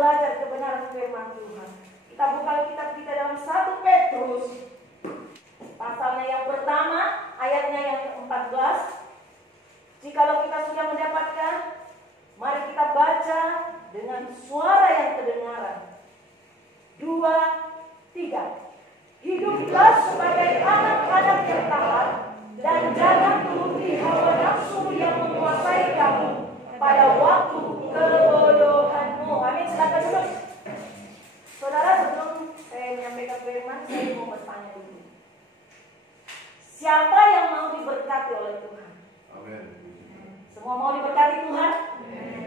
belajar kebenaran firman Tuhan. Kita buka kitab kita dalam 1 Petrus pasalnya yang pertama, ayatnya yang ke-14. Jikalau kita sudah mendapatkan, mari kita baca dengan suara yang kedengaran. 2, 3. Hiduplah sebagai anak-anak yang taat, dan jangan turuti hawa nafsu yang menguasai kamu pada waktu kebodohanmu. Amin. Silakan duduk. Saudara, sebelum saya menyampaikan firman, saya mau bertanya dulu. Siapa yang mau diberkati oleh Tuhan? Amin. Semua mau diberkati Tuhan?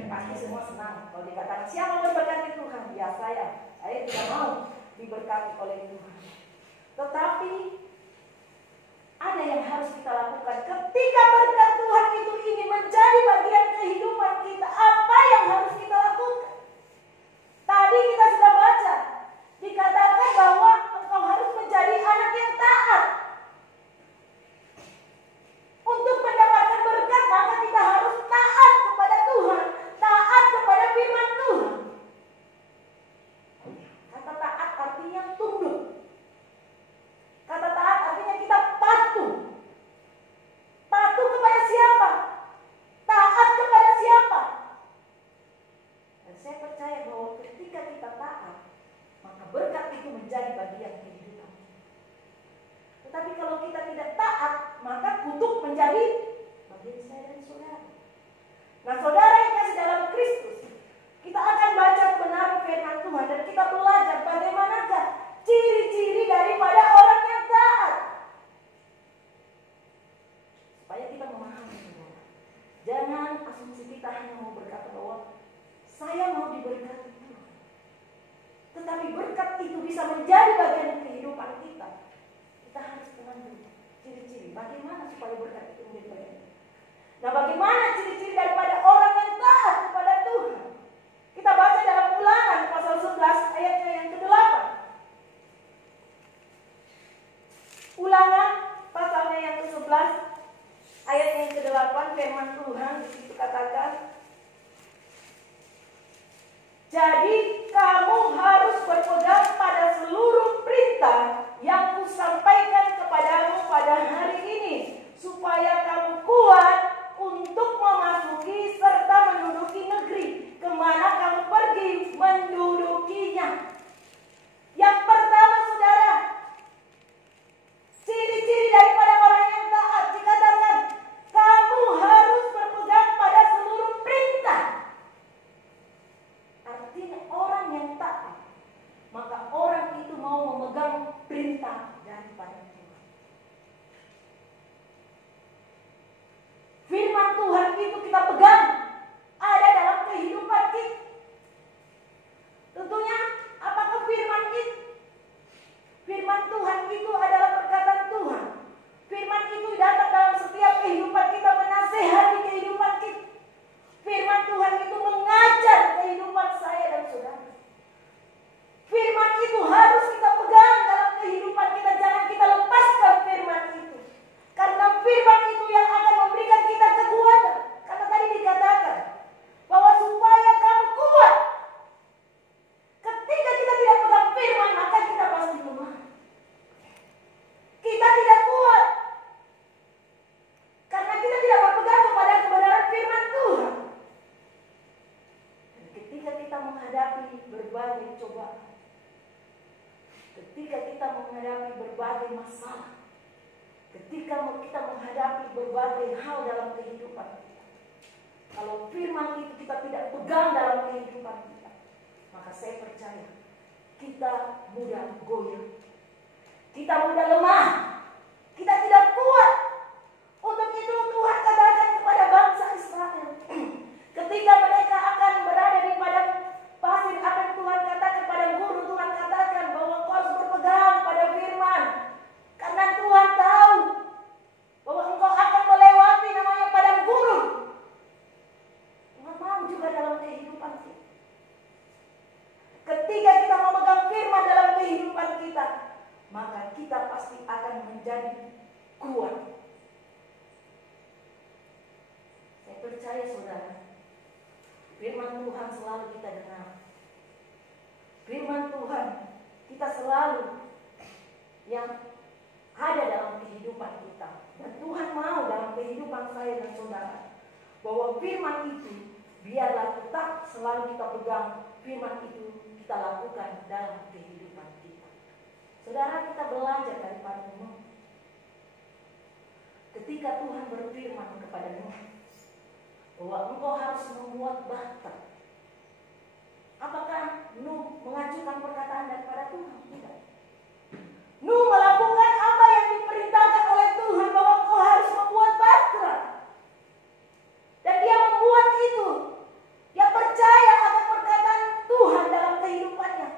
Pasti semua senang. Kalau dikatakan siapa mau diberkati Tuhan? Ya saya tidak mau diberkati oleh Tuhan. Tetapi ada yang harus kita lakukan ketika berkat Tuhan itu ingin menjadi bagian kehidupan kita. Apa yang harus kita lakukan? Tadi kita sudah baca, dikatakan bahwa engkau harus menjadi anak yang taat. Untuk mendapatkan berkat, maka kita harus taat kepada Tuhan, taat kepada firman Tuhan. Kata taat artinya tunduk. Kata taat artinya kita patuh. Patuh kepada siapa? Taat kepada siapa? Dan saya percaya bahwa ketika kita taat, maka berkat itu menjadi bagian kehidupan. Tetapi kalau kita tidak taat, maka kutuk menjadi bagian saya dan saudara. Nah, saudara yang kasih dalam Kristus, kita akan baca kebenaran firman Tuhan dan kita belajar bagaimanakah ciri-ciri daripada orang yang taat. Supaya kita memahami, saudara. Jangan asumsi kita hanya mau berkata bahwa saya mau diberkati Tuhan. Tetapi berkat itu bisa menjadi bagian kehidupan kita. Kita harus kenal dulu ciri-ciri. Bagaimana supaya berkat itu menjadi bagian. Nah, bagaimana ciri-ciri daripada orang yang taat kepada Tuhan? Kita baca dalam Ulangan pasal 11 ayatnya yang ke-8. Ulangan pasalnya yang ke-11 ayatnya yang ke-8, firman Tuhan di situ katakan, jadi kamu harus berpegang pada seluruh perintah yang kusampaikan kepadamu pada hari ini, supaya kamu kuat untuk memasuki serta menduduki negeri kemana kamu pergi mendudukinya. Yang pertama, saudara, ciri-ciri daripada orang yang taat dikatakan kamu harus berpegang pada seluruh perintah. Artinya orang yang taat, maka orang itu mau memegang perintah daripada Tuhan. Firman Tuhan itu kita pegang, ada dalam kehidupan kita. Tentunya, apakah firman itu? Firman Tuhan itu adalah perkataan Tuhan. Firman itu datang dalam setiap kehidupan kita, menasehati kehidupan kita. Firman Tuhan itu mengajar kehidupan saya dan saudara. Firman itu harus kita pegang dalam kehidupan kita. Jangan kita lepaskan firman itu. Karena firman itu yang akan memberikan kita kekuatan. Karena tadi dikatakan bahwa supaya kamu kuat. Ketika kita tidak pegang firman, maka kita pasti lemah. Kita tidak kuat. Karena kita tidak berpegang kepada kebenaran firman Tuhan. Dan ketika kita menghadapi berbagai cobaan, ketika kita menghadapi berbagai masalah, ketika kita menghadapi berbagai hal dalam kehidupan kita, kalau firman itu kita tidak pegang dalam kehidupan kita, maka saya percaya kita mudah goyah, kita mudah lemah, kita tidak kuat. Untuk itu Tuhan katakan kepada bangsa Israel, ketika mereka akan berada di padang pasir, akan Tuhan katakan pada guru, Tuhan katakan bahwa kau harus berpegang pada firman. Karena Tuhan tahu bahwa engkau akan melewati namanya padang gurun. Tuhan mau juga dalam kehidupan kita. Ketika kita memegang firman dalam kehidupan kita, maka kita pasti akan menjadi kuat. Saya percaya, saudara, firman Tuhan selalu kita dengar. firman Tuhan kita selalu yang ada dalam kehidupan kita. Dan Tuhan mau dalam kehidupan saya dan saudara bahwa firman itu biarlah tetap selalu kita pegang, firman itu kita lakukan dalam kehidupan kita. Saudara, kita belajar daripada Nuh. Ketika Tuhan berfirman kepada Nuh bahwa engkau harus membuat bata. Apakah Nuh mengajukan perkataan daripada Tuhan? Tidak. Nuh melakukan apa yang diperintahkan oleh Tuhan bahwa engkau harus membuat bata. Dan dia membuat itu. Dia percaya akan perkataan Tuhan dalam kehidupannya.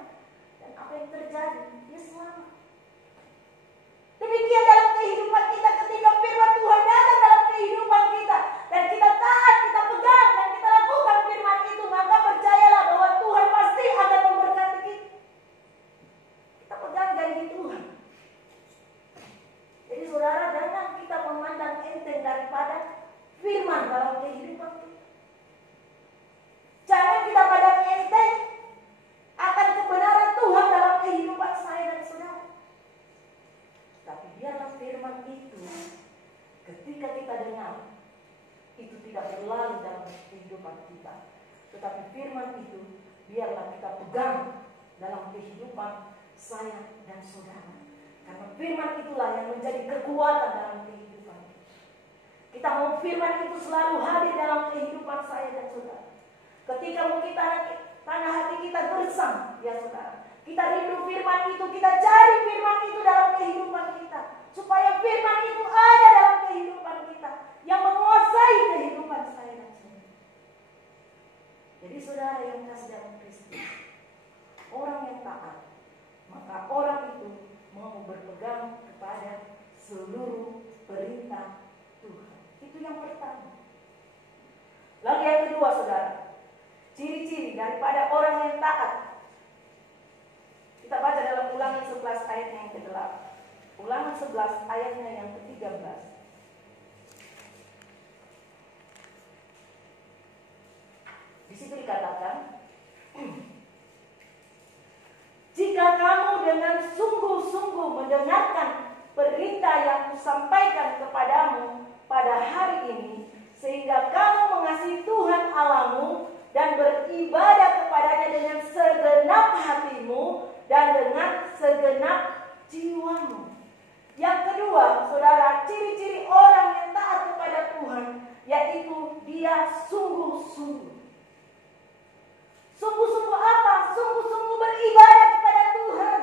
Dan apa yang terjadi? Dia selamat. Demikian dalam kehidupan kita ketika firman Tuhan datang dalam kehidupan kita. Dan kita taat, kita pegang, dan kita lakukan firman itu. Maka percayalah bahwa Tuhan pasti akan memberkati kita. Kita pegang janji Tuhan. Jadi saudara, jangan kita memandang enteng daripada firman dalam kehidupan kita. Jangan kita pandang enteng akan kebenaran Tuhan dalam kehidupan saya dan saudara. Tapi biarlah firman itu ketika kita dengar itu tidak berlalu dalam kehidupan kita. Tetapi firman itu biarlah kita pegang dalam kehidupan saya dan saudara. Karena firman itulah yang menjadi kekuatan dalam kehidupan kita. Kita mau firman itu selalu hadir dalam kehidupan saya dan saudara. Ketika mungkin tanah hati kita gersang, ya saudara, kita rindu firman itu, kita cari firman itu dalam kehidupan kita. Supaya firman itu ada dalam kehidupan kita, yang menguasai kehidupan saya dan saudara. Jadi saudara yang kasih dalam Kristus, orang yang taat, maka orang itu mau berpegang kepada seluruh perintah Tuhan. Itu yang pertama. Lalu yang kedua saudara, ciri-ciri daripada orang yang taat. Kita baca dalam Ulangan 11 ayatnya yang ke-8. Ulangan 11 ayatnya yang ke-13. Di situ dikatakan, jika kamu dengan sungguh-sungguh mendengarkan perintah yang kusampaikan kepadamu pada hari ini, sehingga kamu mengasihi Tuhan Allahmu dan beribadah kepadanya dengan segenap hatimu dan dengan segenap jiwamu. Yang kedua, saudara, ciri-ciri orang yang taat kepada Tuhan, yaitu dia sungguh-sungguh. Sungguh-sungguh apa? Sungguh-sungguh beribadah kepada Tuhan.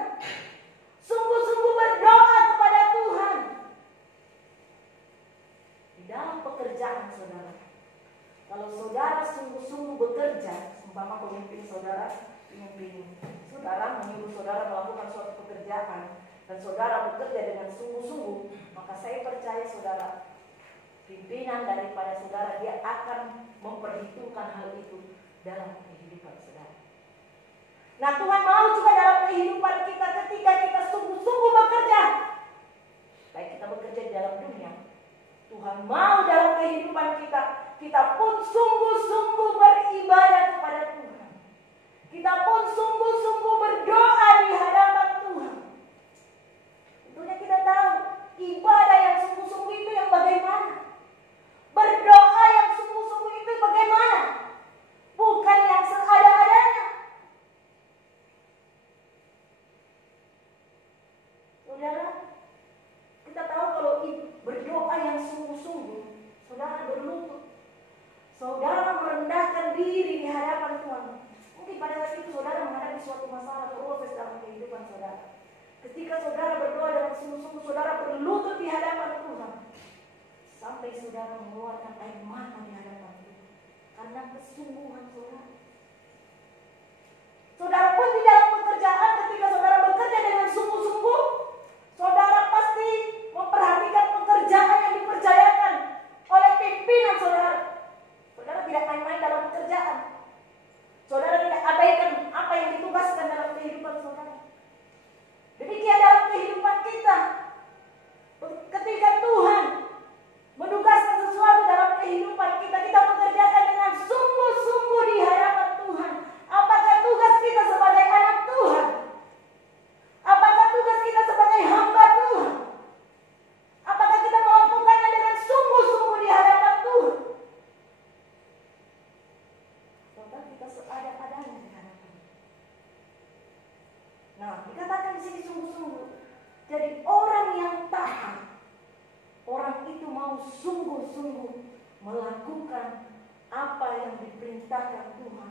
Sungguh-sungguh berdoa kepada Tuhan. Di dalam pekerjaan saudara, kalau saudara sungguh-sungguh bekerja, umpama pemimpin saudara menyuruh saudara melakukan suatu pekerjaan, dan saudara bekerja dengan sungguh-sungguh, maka saya percaya saudara, pimpinan daripada saudara dia akan memperhitungkan hal itu dalam kehidupan saudara. Nah, Tuhan mau juga dalam kehidupan kita ketika kita sungguh-sungguh bekerja, baik kita bekerja di dalam dunia, Tuhan mau dalam kehidupan kita pun sungguh-sungguh beribadah kepada Tuhan. Kita pun sungguh-sungguh berdoa di hadapan Tuhan. Tentunya kita tahu ibadah yang sungguh-sungguh itu yang bagaimana. Berdoa yang sungguh-sungguh itu bagaimana. Bukan yang seadanya-adanya. Saudara, kita tahu kalau berdoa yang sungguh-sungguh, saudara berlutut, saudara merendahkan diri di hadapan Tuhan. Mungkin pada saat itu saudara menghadapi suatu masalah proses dalam kehidupan saudara. Ketika saudara berdoa dengan sungguh-sungguh, saudara berlutut di hadapan Tuhan, sampai saudara mengeluarkan air mata di hadapan Tuhan karena kesungguhan saudara. Saudara pun di dalam pekerjaan, ketika saudara bekerja dengan sungguh-sungguh, saudara pasti memperhatikan pekerjaan yang dipercayakan oleh pimpinan saudara. Saudara tidak main-main dalam pekerjaan. Saudara tidak abaikan apa yang ditugaskan dalam kehidupan saudara. Demikian dalam kehidupan kita. Ketika Tuhan menugaskan sesuatu dalam kehidupan kita, kita mengerjakan dengan sungguh-sungguh di hadapan Nah, dikatakan di sini sungguh-sungguh. Jadi orang yang taat, orang itu mau sungguh-sungguh melakukan apa yang diperintahkan Tuhan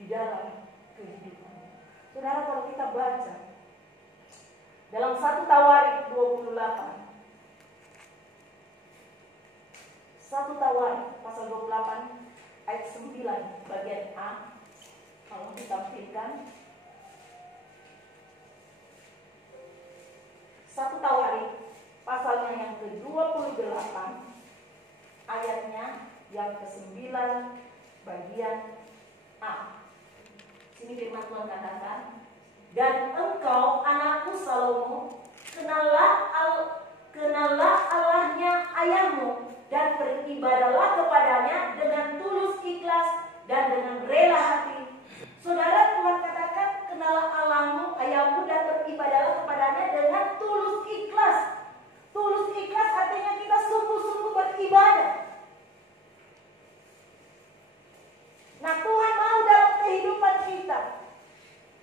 di dalam kehidupan. Saudara, kalau kita baca dalam 1 Tawarik 28, 1 Tawarik pasal 28 ayat 9 bagian A, kalau ditampilkan 1 Tawarik pasalnya yang ke-28 ayatnya yang ke-9 bagian A. Sini firman Tuhan katakan, dan engkau anakku Salomo, kenallah Allahnya ayahmu dan beribadahlah kepadanya dengan tulus ikhlas dan dengan rela hati. Saudara, Tuhan katakan kenallah Allahmu, ayahmu dan beribadahlah kepadanya dengan tulus ikhlas. Tulus ikhlas artinya kita sungguh-sungguh beribadah. Nah, Tuhan mau dalam kehidupan kita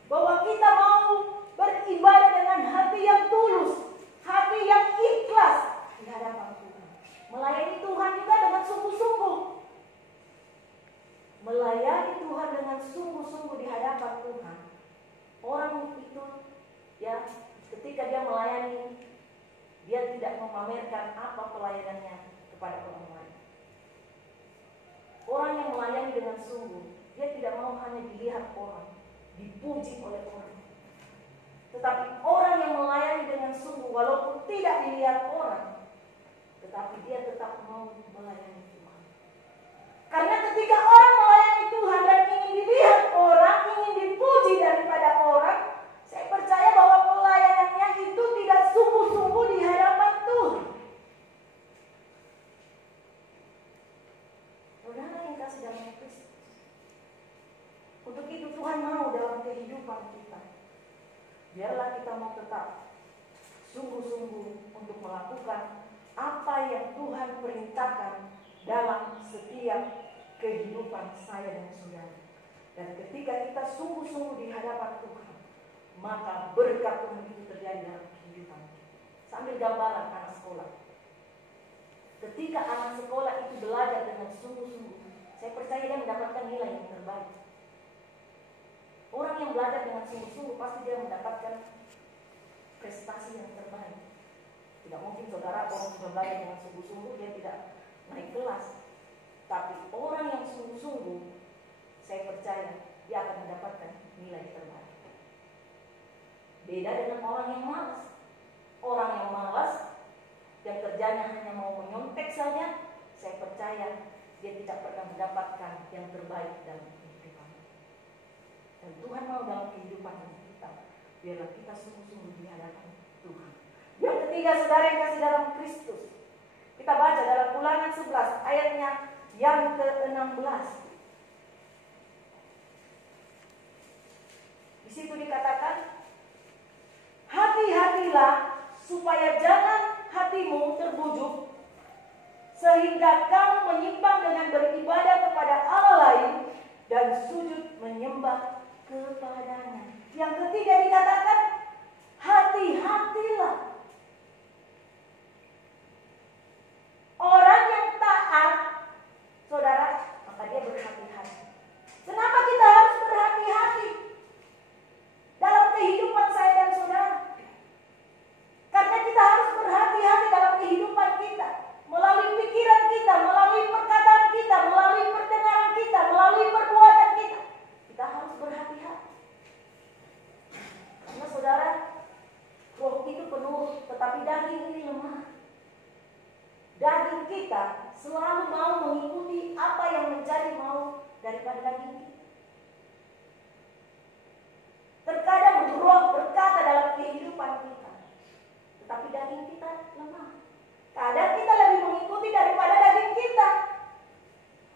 bahwa kita mau beribadah dengan hati yang tulus, hati yang ikhlas di hadapan Tuhan. Melayani Tuhan juga dengan sungguh-sungguh. Melayani Tuhan dengan sungguh-sungguh di hadapan Tuhan. Orang itu ya, ketika dia melayani, dia tidak memamerkan apa pelayanannya kepada orang lain. Orang yang melayani dengan sungguh, dia tidak mau hanya dilihat orang, dipuji oleh orang. Tetapi orang yang melayani dengan sungguh, walaupun tidak dilihat orang, tetapi dia tetap mau melayani Tuhan. Karena ketika orang melayani Tuhan dan ingin dilihat orang, ingin dipuji daripada orang, saya percaya bahwa pelayanannya itu tidak sungguh-sungguh di hadapan Tuhan. Saudara yang kasih dalam Kristus, untuk itu Tuhan mau dalam kehidupan kita, biarlah kita mau tetap sungguh-sungguh untuk melakukan apa yang Tuhan perintahkan dalam setiap kehidupan saya dan saudara. Dan ketika kita sungguh-sungguh di hadapan Tuhan, maka berkat Tuhan itu terjadi dalam kehidupan. Sambil gambaran anak sekolah. Ketika anak sekolah itu belajar dengan sungguh-sungguh, saya percaya dia mendapatkan nilai yang terbaik. Orang yang belajar dengan sungguh-sungguh pasti dia mendapatkan prestasi yang terbaik. Tidak mungkin saudara orang yang belajar dengan sungguh-sungguh dia tidak naik kelas. Tapi orang yang sungguh-sungguh, saya percaya dia akan mendapatkan nilai terbaik. Beda dengan orang yang malas. Orang yang malas, yang kerjanya hanya mau menyontek saja, saya percaya dia tidak pernah mendapatkan yang terbaik dalam kehidupan. Dan Tuhan mau dalam kehidupan kita, biarlah kita sungguh-sungguh di hadapan Tuhan. Yang ketiga, saudara yang kasih dalam Kristus, kita baca dalam Ulangan 11 ayatnya yang ke-16. Di situ dikatakan, hati-hatilah supaya jangan hatimu terbujuk sehingga kamu menyimpang dengan beribadah kepada Allah lain dan sujud menyembah kepadanya. Yang ketiga dikatakan, hati-hatilah. Orang yang taat, saudara, maka dia berhati-hati. Kenapa kita harus berhati-hati dalam kehidupan saya dan saudara? Karena kita harus berhati-hati dalam kehidupan kita, melalui pikiran kita, melalui perkataan kita, melalui pendengaran kita, melalui perbuatan kita. Kita harus berhati-hati. Karena saudara, roh itu penuh, tetapi daging ini lemah. Daging kita selalu mau mengikuti apa yang menjadi mau daripada daging kita. Terkadang roh berkata dalam kehidupan kita, tetapi daging kita lemah. Kadang kita lebih mengikuti daripada daging kita.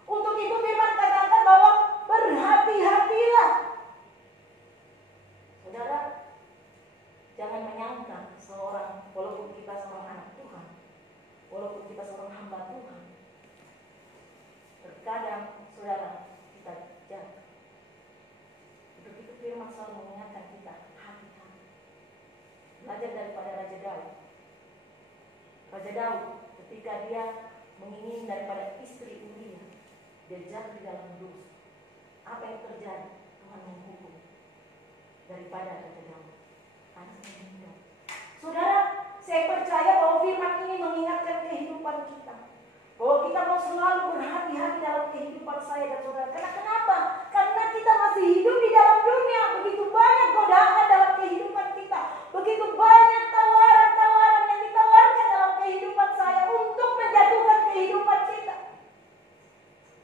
Untuk itu firman katakan bahwa berhati-hatilah. Saudara, jangan menyangka seorang, walaupun kita seorang anak Tuhan, walaupun kita seorang hamba Tuhan, terkadang saudara kita jaga. Untuk itu firman selalu mengingatkan kita, hati-hati. Daud. Raja Daud ketika dia menginginkan daripada istri Uria, dia jatuh di dalam dosa. Apa yang terjadi? Tuhan menghukum daripada Raja Daud. Anaknya meninggal. Saudara, saya percaya bahwa firman ini mengingatkan kehidupan kita, bahwa kita mau selalu berhati-hati dalam kehidupan saya dan saudara. Karena kenapa? Karena kita masih hidup di dalam dunia. Begitu banyak godaan dalam kehidupan kita. Begitu banyak tawaran-tawaran yang ditawarkan dalam kehidupan saya untuk menjatuhkan kehidupan kita.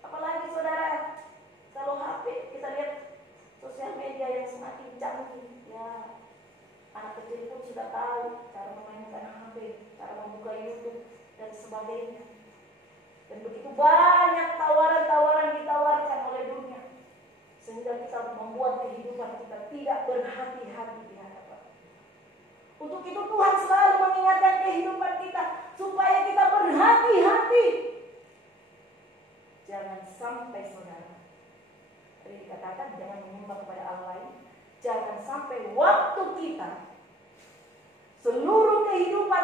Apalagi saudara, kalau HP kita lihat sosial media yang semakin canggih, ya anak kecil pun sudah tahu cara memainkan HP, cara membuka YouTube dan sebagainya. Dan begitu banyak tawaran-tawaran ditawarkan oleh dunia, sehingga kita membuat kehidupan kita tidak berhati-hati di hadapan. Untuk itu Tuhan selalu mengingatkan kehidupan kita supaya kita berhati-hati. Jangan sampai saudara, tadi dikatakan jangan menyembah kepada Allah lain. Jangan sampai waktu kita, seluruh kehidupan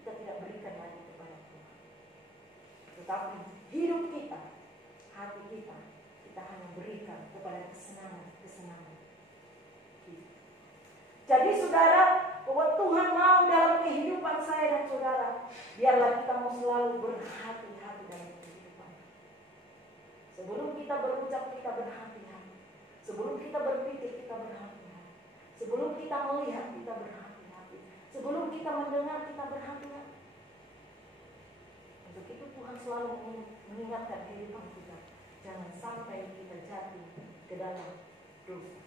kita tidak berikan lagi kepada Tuhan. Tetapi hidup kita, hati kita hanya berikan kepada kesenangan. Jadi saudara, bahwa Tuhan mau dalam kehidupan saya dan saudara, biarlah kita mau selalu berhati-hati dalam kehidupan. Sebelum kita berucap, kita berhati-hati. Sebelum kita berpikir, kita berhati-hati. Sebelum kita melihat, kita berhati-hati. Sebelum kita mendengar, kita berhati-hati. Untuk itu Tuhan selalu mengingatkan kehidupan kita. Jangan sampai kita jatuh ke dalam dosa.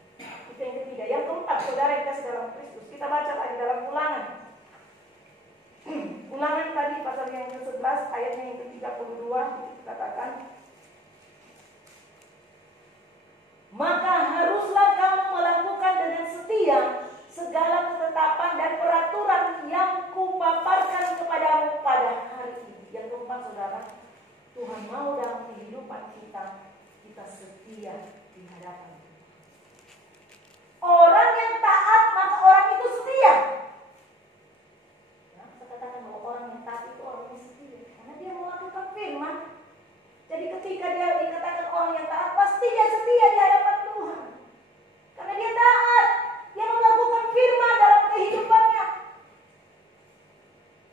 Itu yang ketiga. Yang keempat, saudara yang kasih dalam Kristus. Kita baca lagi dalam Ulangan. Ulangan tadi pasal yang ke-11 ayatnya yang ke-32 dikatakan, maka haruslah kamu melakukan dengan setia segala ketetapan dan peraturan yang kupaparkan kepadamu pada hari ini. Yang keempat saudara, Tuhan mau dalam kehidupan kita setia di hadapan. Orang yang taat, maka orang itu setia. Ya, saya katakan bahwa orang yang taat itu orang yang setia, karena dia melakukan firman. Jadi ketika dia dikatakan orang yang taat, pasti dia setia di hadapan Tuhan. Karena dia taat, dia melakukan firman dalam kehidupannya.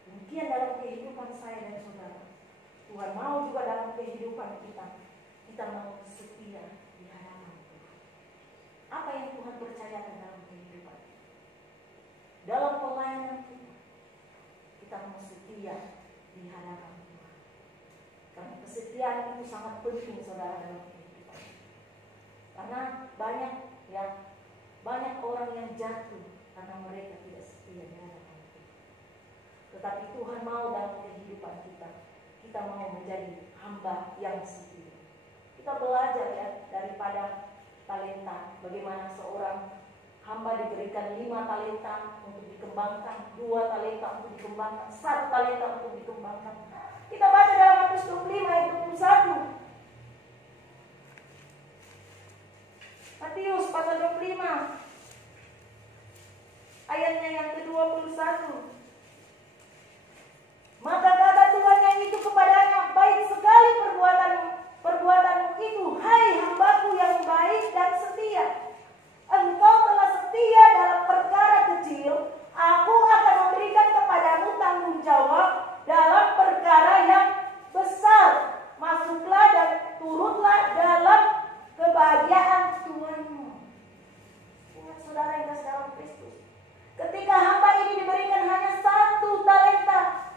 Demikian dalam kehidupan saya dan saudara. Tuhan mau juga dalam kehidupan kita mau setia di hadapan Tuhan. Apa yang Tuhan percayakan dalam kehidupan? Dalam pelayanan kita mau setia di hadapan Tuhan. Karena kesetiaan itu sangat penting saudara dalam kehidupan. Karena banyak orang yang jatuh karena mereka tidak setia di hadapan Tuhan. Tetapi Tuhan mau dalam kehidupan kita mau menjadi hamba yang setia. Kita belajar ya daripada talenta, bagaimana seorang hamba diberikan 5 talenta untuk dikembangkan, 2 talenta untuk dikembangkan, 1 talenta untuk dikembangkan. Kita baca dalam Matius 25 ayat 21. Matius pasal 25 ayatnya yang ke-21. Maka kata Tuhannya itu kepadanya, baik sekali perbuatanmu itu, hai hambaku yang baik dan setia. Engkau telah setia dalam perkara kecil, aku akan memberikan kepadamu tanggung jawab dalam perkara yang besar. Masuklah dan turutlah dalam kebahagiaan Tuhanmu. Ingat saudara yang kasih dalam Kristus, ketika hamba ini diberikan hanya 1 talenta,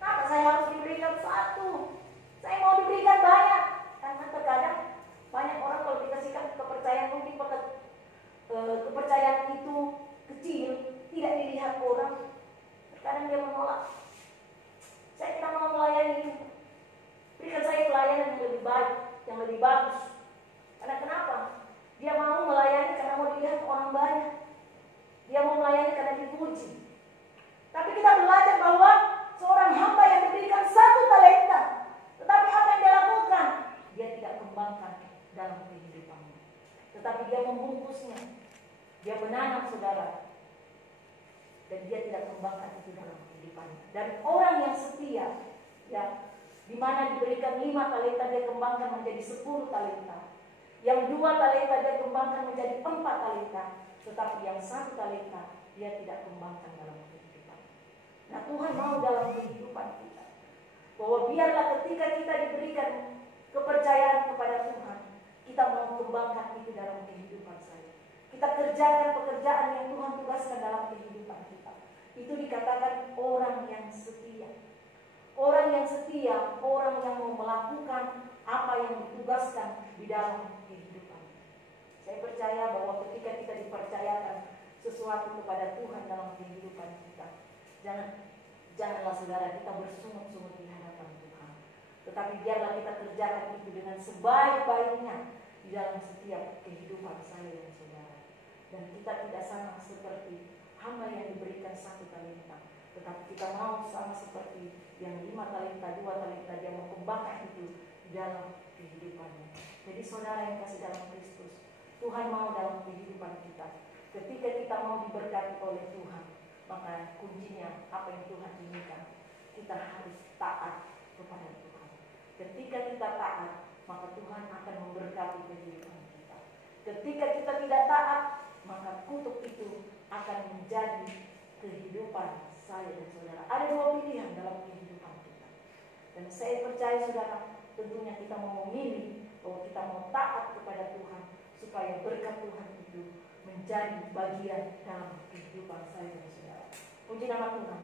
kenapa saya harus diberikan 1? Saya mau diberikan banyak. Karena terkadang banyak orang kalau dikasihkan kepercayaan, mungkin kepercayaan itu kecil, tidak dilihat orang. Terkadang dia menolak. Saya tidak mau melayani. Berikan saya pelayanan yang lebih baik, yang lebih bagus. Karena kenapa? Dia mau melayani karena mau dilihat orang banyak. Dia mau melayani karena dipuji. Tapi kita belajar bahwa seorang hamba yang diberikan 1 talenta, tetapi apa yang dia lakukan? Dia tidak kembangkan dalam kehidupannya, tetapi dia membungkusnya. Dia menanam saudara. dan dia tidak kembangkan itu dalam kehidupannya. Dan orang yang setia, ya, di mana diberikan 5 talenta dia kembangkan menjadi 10 talenta. Yang 2 talenta dia kembangkan menjadi 4 talenta. Tetapi yang 1 talenta dia tidak kembangkan dalam kehidupan. Nah, Tuhan mau dalam kehidupan kita, bahwa biarlah ketika kita diberikan kepercayaan kepada Tuhan, kita mau kembangkan itu dalam kehidupan saya. Kita kerjakan pekerjaan yang Tuhan tugaskan dalam kehidupan kita. Itu dikatakan orang yang setia. Orang yang setia, orang yang mau melakukan apa yang ditugaskan di dalam kehidupan. Saya percaya bahwa ketika kita dipercayakan sesuatu kepada Tuhan dalam kehidupan kita, janganlah saudara kita bersungut-sungut di hadapan Tuhan. Tetapi biarlah kita kerjakan itu dengan sebaik-baiknya di dalam setiap kehidupan saya dan saudara. Dan kita tidak sama seperti hamba yang diberikan 1 talenta, tetapi kita mau sama seperti yang 5 talenta, 2 talenta, dia mau kembangkan itu di dalam kehidupannya. Jadi saudara yang kasih dalam Kristus, Tuhan mau dalam kehidupan kita. Ketika kita mau diberkati oleh Tuhan, maka kuncinya apa yang Tuhan inginkan, kita harus taat kepada Tuhan. Ketika kita taat, maka Tuhan akan memberkati kehidupan kita. Ketika kita tidak taat, maka kutuk itu akan menjadi kehidupan saya dan saudara. Ada 2 pilihan dalam kehidupan kita. Dan saya percaya saudara, tentunya kita mau memilih bahwa kita mau taat kepada Tuhan, supaya berkat Tuhan itu menjadi bagian dalam kehidupan saya dan saudara. Puji nama Tuhan.